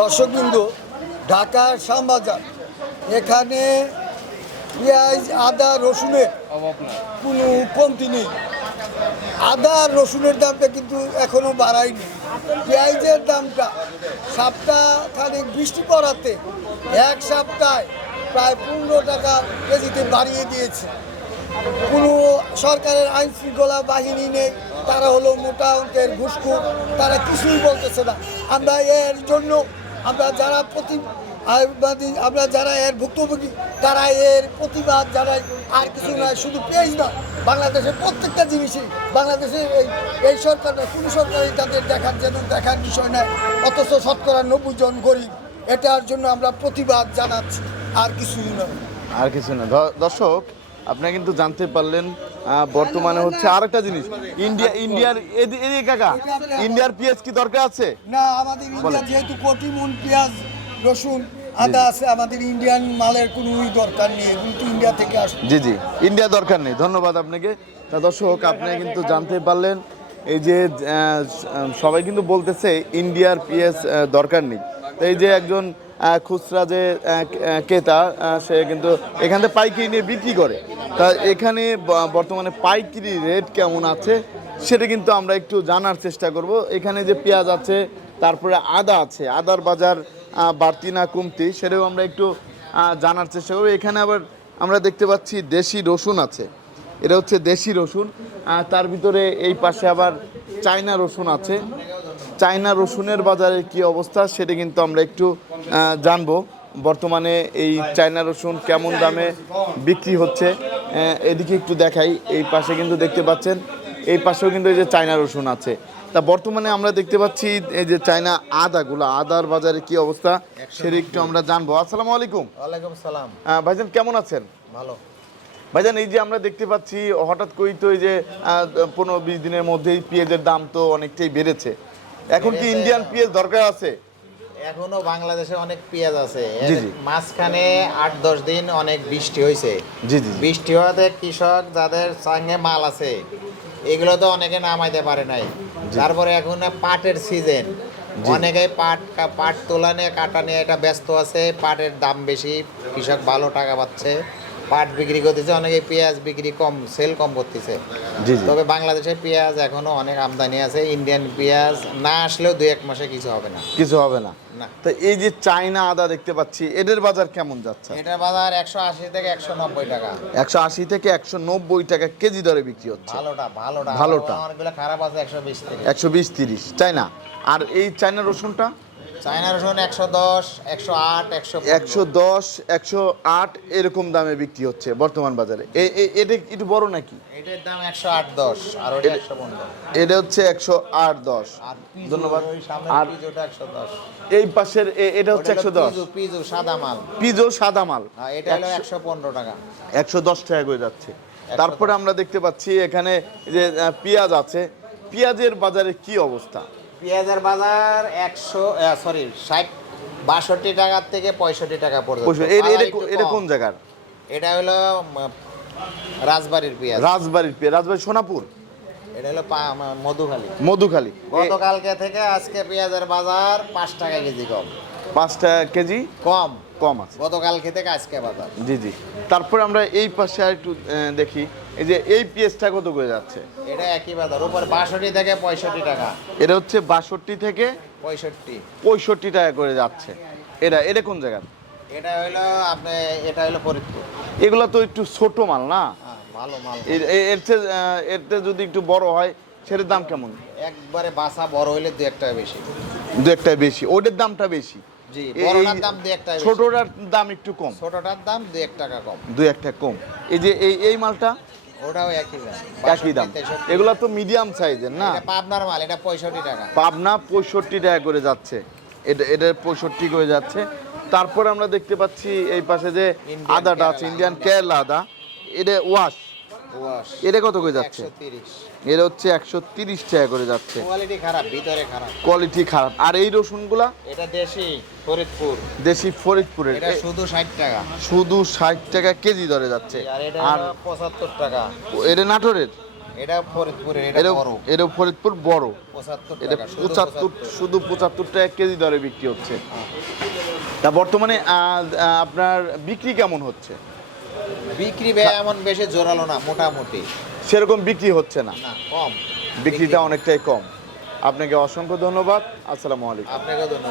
দর্শকবৃন্দু, ঢাকার শ্যামবাজার এখানে পেঁয়াজ আদা রসুনের কোনো কমতি নেই। আদা আর রসুনের দামটা কিন্তু এখনো বাড়ায়নি। পেঁয়াজের দামটা সপ্তাহখানেক বৃষ্টি পড়াতে এক সপ্তাহে প্রায় 15 টাকা কেজিতে বাড়িয়ে দিয়েছে। কোনো সরকারের আইন শৃঙ্খলা বাহিনী নেই, তারা হলো মোটা অঙ্কের ঘুষখোর, তারা কিছুই বলতেছে না। আমরা এর জন্য আমরা যারা এর ভুক্তভোগী তারা এর প্রতিবাদ জানাই। আর কিছু নয়, শুধু পেঁয়াজ না, বাংলাদেশের প্রত্যেকটা জিনিসই বাংলাদেশের এই সরকার না, কোনো সরকারই তাদের দেখার বিষয় নয়, অথচ 90% জন গরিব। এটার জন্য আমরা প্রতিবাদ জানাচ্ছি, আর কিছুই নয়। আর কিছু না। দর্শক, আপনি কিন্তু জানতে পারলেন বর্তমানে হচ্ছে আরেকটা জিনিস, ইন্ডিয়ার এদিকে কাকা, ইন্ডিয়ার পেঁয়াজ কি দরকার আছে না? আমাদের ইন্ডিয়া যেহেতু কোটি মন পেঁয়াজ রসুন আদা আছে, আমাদের ইন্ডিয়ান মালের কোনো দরকার নেই, কিন্তু ইন্ডিয়া থেকে আসে। জি, ইন্ডিয়া দরকার নেই। ধন্যবাদ আপনাকে। তা দর্শক, আপনি কিন্তু জানতে পারলেন এই যে সবাই কিন্তু বলতেছে ইন্ডিয়ার পেঁয়াজ দরকার নেই। তো এই যে একজন খুচরা যে ক্রেতা, সে কিন্তু এখান থেকে পাইকারি নিয়ে বিক্রি করে। তা এখানে বর্তমানে পাইকারি রেট কেমন আছে সেটা কিন্তু আমরা একটু জানার চেষ্টা করব। এখানে যে পেঁয়াজ আছে, তারপরে আদা আছে, আদার বাজার বাড়তি না কমতি সেটাও আমরা একটু জানার চেষ্টা করব। এখানে আবার আমরা দেখতে পাচ্ছি দেশি রসুন আছে, এটা হচ্ছে দেশি রসুন। তার ভিতরে এই পাশে আবার চায়না রসুন আছে। চায়না রসুনের বাজারে কি অবস্থা সেটা কিন্তু আমরা একটু জানবো। বর্তমানে এই চায়না রসুন কেমন দামে বিক্রি হচ্ছে এদিকে একটু দেখাই। এই পাশে কিন্তু দেখতে পাচ্ছেন, এই পাশেও কিন্তু এই যে চায়না রসুন আছে। তা বর্তমানে আমরা দেখতে পাচ্ছি এই যে চায়না আদার বাজারে কি অবস্থা সেটা একটু আমরা জানবো। আসসালামু আলাইকুম। ওয়ালাইকুম সালাম। ভাইজান কেমন আছেন? ভালো। ভাইজান, এই যে আমরা দেখতে পাচ্ছি হঠাৎ করেই তো এই যে 15-20 দিনের মধ্যেই পেঁয়াজের দাম তো অনেকটাই বেড়েছে। এখন কি ইন্ডিয়ান পেঁয়াজ দরকার আছে? এখনো বাংলাদেশে অনেক পেঁয়াজ আছে। জি। মাঝখানে 8-10 দিন অনেক বৃষ্টি হয়েছে। জি। বৃষ্টি হওয়াতে কৃষক যাদের সঙ্গে মাল আছে এগুলো তো অনেকে নামাইতে পারে নাই। তারপরে এখন পাটের সিজন, অনেকে পাট তোলা নিয়ে কাটা নিয়ে এটা ব্যস্ত আছে। পাটের দাম বেশি, কৃষক ভালো টাকা পাচ্ছে, পাট বিক্রি করতেছে। অনেকে পেঁয়াজ বিক্রি কম, সেল কম করতেছে। তবে বাংলাদেশের পেঁয়াজ এখনো অনেক আমদানি আছে। ইন্ডিয়ান পেঁয়াজ না আসলেও 2-1 মাসে কিছু হবে না। তো এই যে চায়না আদা দেখতে পাচ্ছি, এদের বাজার কেমন যাচ্ছে? এটার বাজার 180 থেকে 190 টাকা। 180 থেকে 190 টাকা কেজি দরে বিক্রি হচ্ছে। ভালোটা অনেকগুলো খারাপ আছে 120 থেকে 120-30 চায়না। আর এই চায়না রসুনটা? চায়না রসুন 110, 108, 110, 108 এরকম দামে বিক্রি হচ্ছে বর্তমান বাজারে। এটা একটু বড় নাকি? এটার দাম 108-10 আর ওটা 115। এটা হচ্ছে 108-10। ধন্যবাদ। আর পিজোটা 110। এই পাশের এটা হচ্ছে 110। পিজো সাদা মাল। পিজো সাদা মাল। এটা হলো 115 টাকা। 110 টাকা করে যাচ্ছে। তারপরে আমরা দেখতে পাচ্ছি এখানে যে পেঁয়াজ আছে, পেঁয়াজের বাজারে কি অবস্থা? পেঁয়াজের বাজার 62 টাকা থেকে 65 টাকা পর্যন্ত। এটা কোন জায়গার? এটা হলো রাজবাড়ির পেঁয়াজ। রাজবাড়ি সোনাপুর। এটা হলো মধুখালী। গতকালকে থেকে আজকে পেঁয়াজের বাজার 5 টাকা কেজি কম। 5 টাকা কেজি কম আছে গতকালকে থেকে আজকে বাজার। জি। তারপর আমরা এই পাশে আর একটু দেখি, এই যে এই পেঁয়াজটা কত করে যাচ্ছে? এটা একই বাজার, উপর 62 থেকে 65 টাকা। এটা হচ্ছে 62 থেকে 65 টাকা করে যাচ্ছে। এটা কোন জায়গা? এটা হলো ফরিদপুর। এগুলো তো একটু ছোট মাল না? ভালো মাল। এরতে যদি একটু বড় হয় সেটার দাম কেমন? একবারে বাসা বড় হইলে 2-1 টাকা বেশি। 2-1 টাকা বেশি, ওটার দামটা বেশি। জি, বড়টার দাম 2-1 টাকা বেশি। ছোটটার দাম একটু কম। ছোটটার দাম 2-1 টাকা কম। 2-1 টাকা কম। এই যে এই মালটা ওটাও একই দাম। এগুলা তো মিডিয়াম সাইজের না? এটা পাবনার মাল, এটা 65 টাকা। পাবনা 65 টাকা করে যাচ্ছে। এটা 65 করে যাচ্ছে। তারপর আমরা দেখতে পাচ্ছি এই পাশে যে আদাটা আছে, ইন্ডিয়ান কেরালা আদা, এটা ওয়াশ। এটা কত করে যাচ্ছে? 130। এটা হচ্ছে 130 টাকা করে যাচ্ছে। কোয়ালিটি খারাপ, ভিতরে খারাপ। কোয়ালিটি খারাপ। আর এই রসুনগুলা? এটা দেশি ফরিদপুরের। এটা শুধু 60 টাকা। শুধু 60 টাকা কেজি দরে যাচ্ছে। আর এটা 75 টাকা। এটা নাটোরের? এটা ফরিদপুরের, এটা বড় এটা ফরিদপুর বড়, 75 এটা টাকা শুধু 75, শুধু 75 টাকা কেজি দরে বিক্রি হচ্ছে। তা বর্তমানে আপনার বিক্রি কেমন হচ্ছে? বিক্রি ভাই এমন বেশি জোরালো না, মোটামুটি সেরকম বিক্রি হচ্ছে না, না, কম বিক্রিটা অনেকটাই কম। আপনাকে অসংখ্য ধন্যবাদ, আসসালামু আলাইকুম। আপনাকে ধন্যবাদ।